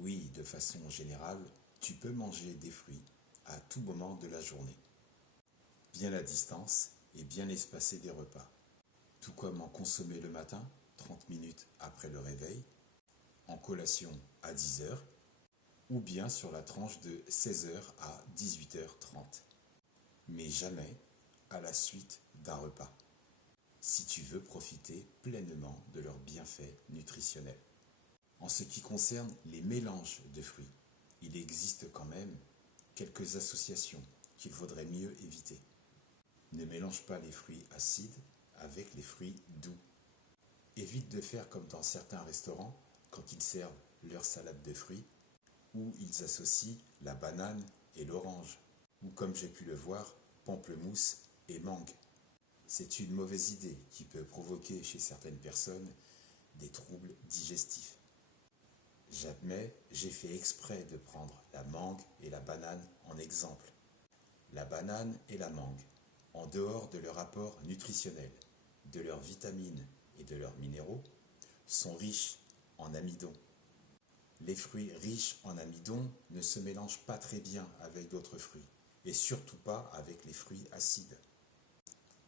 Oui, de façon générale, tu peux manger des fruits à tout moment de la journée, bien à distance et bien espacés des repas, tout comme en consommer le matin, 30 minutes après le réveil, en collation à 10 heures, ou bien sur la tranche de 16 heures à 18h30, mais jamais à la suite d'un repas, si tu veux profiter pleinement de leurs bienfaits nutritionnels. En ce qui concerne les mélanges de fruits, il existe quand même quelques associations qu'il vaudrait mieux éviter. Ne mélange pas les fruits acides avec les fruits doux. Évite de faire comme dans certains restaurants quand ils servent leur salade de fruits, où ils associent la banane et l'orange, ou comme j'ai pu le voir, pamplemousse et mangue. C'est une mauvaise idée qui peut provoquer chez certaines personnes des troubles digestifs. J'admets, j'ai fait exprès de prendre la mangue et la banane en exemple. La banane et la mangue, en dehors de leur apport nutritionnel, de leurs vitamines et de leurs minéraux, sont riches en amidon. Les fruits riches en amidon ne se mélangent pas très bien avec d'autres fruits, et surtout pas avec les fruits acides.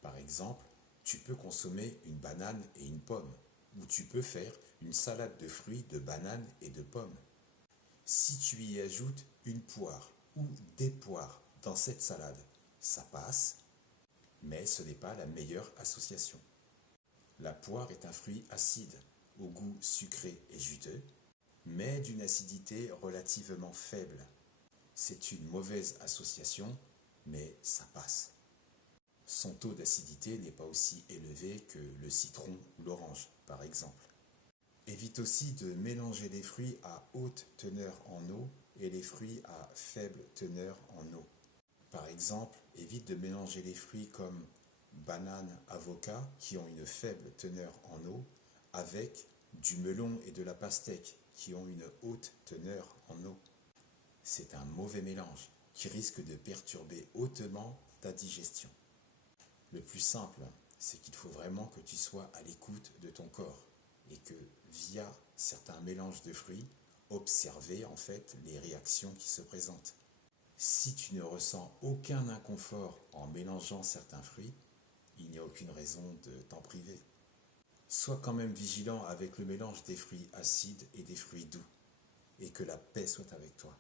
Par exemple, tu peux consommer une banane et une pomme, ou tu peux faire une salade de fruits, de bananes et de pommes. Si tu y ajoutes une poire ou des poires dans cette salade, ça passe, mais ce n'est pas la meilleure association. La poire est un fruit acide, au goût sucré et juteux, mais d'une acidité relativement faible. C'est une mauvaise association, mais ça passe. Son taux d'acidité n'est pas aussi élevé que le citron ou l'orange, par exemple. Évite aussi de mélanger les fruits à haute teneur en eau et les fruits à faible teneur en eau. Par exemple, évite de mélanger les fruits comme banane, avocat, qui ont une faible teneur en eau, avec du melon et de la pastèque, qui ont une haute teneur en eau. C'est un mauvais mélange qui risque de perturber hautement ta digestion. Le plus simple, c'est qu'il faut vraiment que tu sois à l'écoute de ton corps et que via certains mélanges de fruits, observer en fait les réactions qui se présentent. Si tu ne ressens aucun inconfort en mélangeant certains fruits, il n'y a aucune raison de t'en priver. Sois quand même vigilant avec le mélange des fruits acides et des fruits doux, et que la paix soit avec toi.